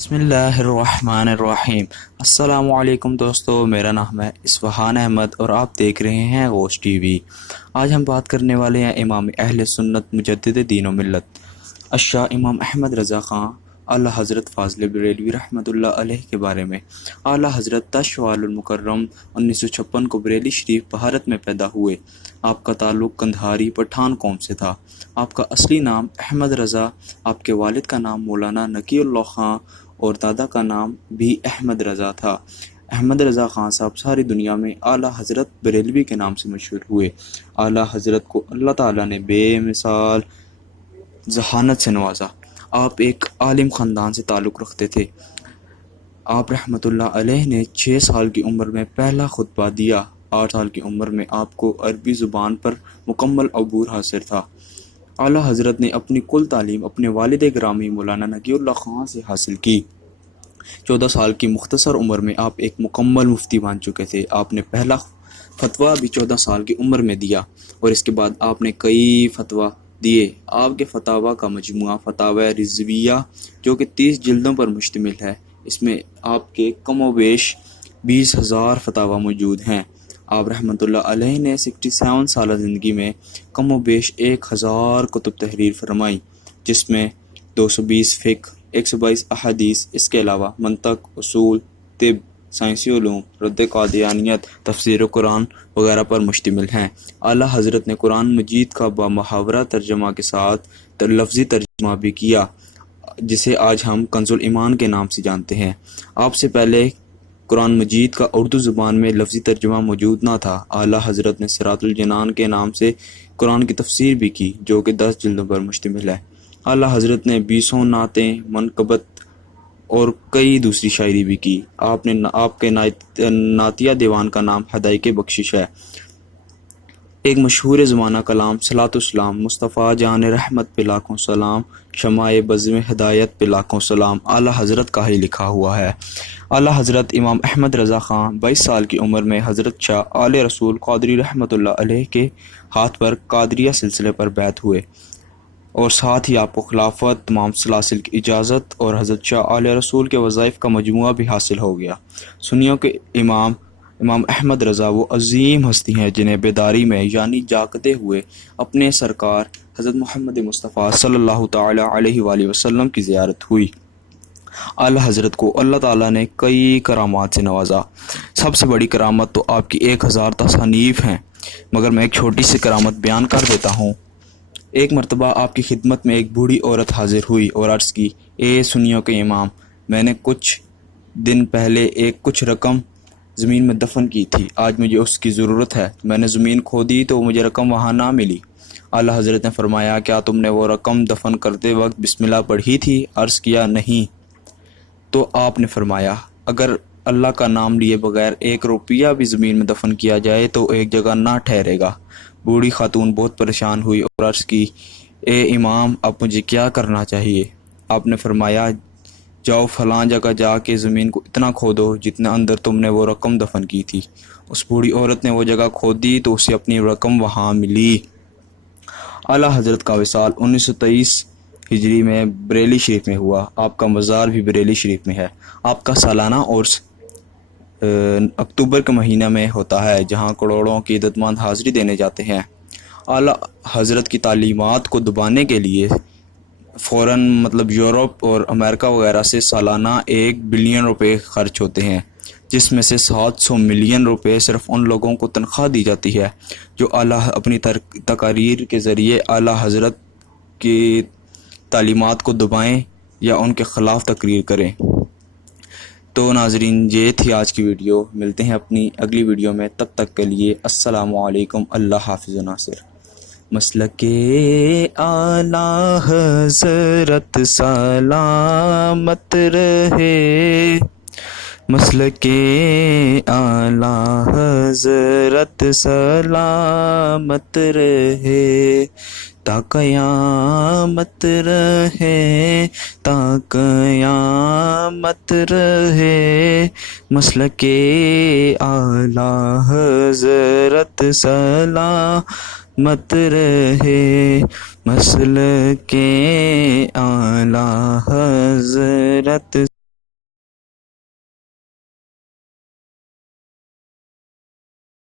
बिस्मिल्लाहिर्रहमानिर्रहीम। अस्सलामु अलैकुम दोस्तों, मेरा नाम है इसफहान अहमद और आप देख रहे हैं नूर टीवी। आज हम बात करने वाले हैं इमाम अहले सुन्नत मुजद्दिद दीन व मिल्लत शाह इमाम अहमद रज़ा ख़ान आला हज़रत फ़ाज़िल बरेलवी रहमतुल्लाह अलैह के बारे में। आला हज़रत 10 शव्वाल मुकर्रम 1956 को बरेली शरीफ भारत में पैदा हुए। आपका ताल्लुक़ कंधारी पठान कौम से था। आपका असली नाम अहमद रज़ा, आपके वालिद का नाम मौलाना नकीउल्लाह ख़ान और दादा का नाम भी अहमद रज़ा था। अहमद रज़ा ख़ान साहब सारी दुनिया में आला हज़रत बरेलवी के नाम से मशहूर हुए। आला हज़रत को अल्लाह ताला ने बेमिसाल ज़हानत से नवाजा। आप एक आलिम ख़ानदान से ताल्लुक़ रखते थे। आप रहमतुल्लाह अलैह ने 6 साल की उम्र में पहला खुतबा दिया। 8 साल की उम्र में आपको अरबी ज़ुबान पर मुकम्मल अबूर हासिल था। आला हज़रत ने अपनी कुल तालीम अपने वालिद ग्रामी मौलाना नकीउल्लाह ख़ान से हासिल की। 14 साल की मुख्तसर उम्र में आप एक मुकम्मल मुफ्ती बन चुके थे। आपने पहला फतवा भी 14 साल की उम्र में दिया और इसके बाद आपने कई फतवा दिए। आपके फतावा का मजमुआ फतावा रिज़विया जो कि 30 जिल्दों पर मुश्तमिल है, इसमें आपके कमोबेश 20,000 फतावा मौजूद हैं। आप रहमतुल्लाह अलैह ने 67 साल ज़िंदगी में कमोबेश 1000 कुतुब तहरीर फरमाई, जिसमें 220 फ़िक़्ह, 122 अहादीस, इसके अलावा मंतक, उसूल, तिब, साइंसी उलूम, रद्द कादियानियत, तफसीर कुरान वगैरह पर मुश्तमिल हैं। आला हज़रत ने कुरान मजीद का बामुहावरा तर्जमा के साथ लफ्ज़ी तर्जमा भी किया, जिसे आज हम कंजुल ईमान के नाम से जानते हैं। आपसे पहले कुरान मजीद का उर्दू ज़ुबान में लफ्ज़ी तर्जमा मौजूद ना था। आला हज़रत ने सिरातुल जनान के नाम से कुरान की तफसीर भी की, जो कि 10 जिल्दों पर मुश्तमिल है। आला हज़रत ने 20 नातें, मनकबत और कई दूसरी शायरी भी की। आपके नातिया दीवान का नाम हदाइके बख्शिश है। एक मशहूर ज़माना कलाम सलातुस्सलाम, मुस्तफ़ा जान रहमत पे लाखों सलाम, शमाए बज़्म हिदायत पे लाखों सलाम आला हज़रत का ही लिखा हुआ है। आला हज़रत इमाम अहमद रज़ा ख़ान 22 साल की उम्र में हज़रत शाह आले रसूल क़ादरी रहमतुल्लाह अलैह के हाथ पर कादरिया सिलसिले पर बैत हुए और साथ ही आपको खिलाफत, तमाम सलासिल की इजाज़त और हज़रत शाह आले रसूल के वज़ाइफ का मजमुआ भी हासिल हो गया। सुन्नियों के इमाम अहमद रज़ा वो अजीम हस्ती हैं जिन्हें बेदारी में यानी जागते हुए अपने सरकार हज़रत मोहम्मद मुस्तफ़ा सल्लल्लाहु ताला अलैहि वसल्लम की ज़ियारत हुई। आला हज़रत को अल्लाह ताला ने कई करामात से नवाजा। सबसे बड़ी करामत तो आपकी 1000 तसानीफ़ हैं, मगर मैं एक छोटी सी करामत बयान कर देता हूँ। एक मरतबा आपकी खिदमत में एक बूढ़ी औरत हाजिर हुई और अर्ज़ की, ए सुन्नियों के इमाम, मैंने कुछ दिन पहले कुछ रकम ज़मीन में दफन की थी, आज मुझे उसकी ज़रूरत है। मैंने ज़मीन खोदी तो मुझे रकम वहाँ ना मिली। आला हज़रत ने फरमाया, क्या तुमने वो रकम दफन करते वक्त बिस्मिल्लाह पढ़ी थी? अर्ज़ किया, नहीं। तो आपने फरमाया, अगर अल्लाह का नाम लिए बगैर 1 रुपया भी ज़मीन में दफन किया जाए तो एक जगह ना ठहरेगा। बूढ़ी खातून बहुत परेशान हुई और अर्ज़ की, ए इमाम, अब मुझे क्या करना चाहिए? आपने फरमाया, जाओ फलां जगह जाके ज़मीन को इतना खोदो जितना अंदर तुमने वो रकम दफन की थी। उस बूढ़ी औरत ने वो जगह खोदी तो उसे अपनी रकम वहाँ मिली। आला हज़रत का विसाल 1923 हिजरी में बरेली शरीफ में हुआ। आपका मज़ार भी बरेली शरीफ में है। आपका सालाना उर्स अक्टूबर के महीने में होता है, जहाँ करोड़ों की इज़्ज़तमंद हाज़री देने जाते हैं। आला हज़रत की तालीमात को दबाने के लिए फ़ौरन यूरोप और अमेरिका वगैरह से सालाना 1 बिलियन रुपए खर्च होते हैं, जिसमें से 700 मिलियन रुपए सिर्फ़ उन लोगों को तनख्वाह दी जाती है जो आला अपनी तकारीर के ज़रिए आला हज़रत की तालीमात को दबाएं या उनके ख़िलाफ़ तकरीर करें। तो नाज़रीन, ये थी आज की वीडियो। मिलते हैं अपनी अगली वीडियो में, तब तक के लिए अस्सलामु अलैकुम। अल्लाह हाफ़िज़ व नासिर। मसलके आला हज़रत सलामत रहे, मसलके आला हज़रत सलामत रहे, ता क़यामत रहे, ता क़यामत रहे, मसलके आला हज़रत सलामत रहे, मसलके आला हज़रत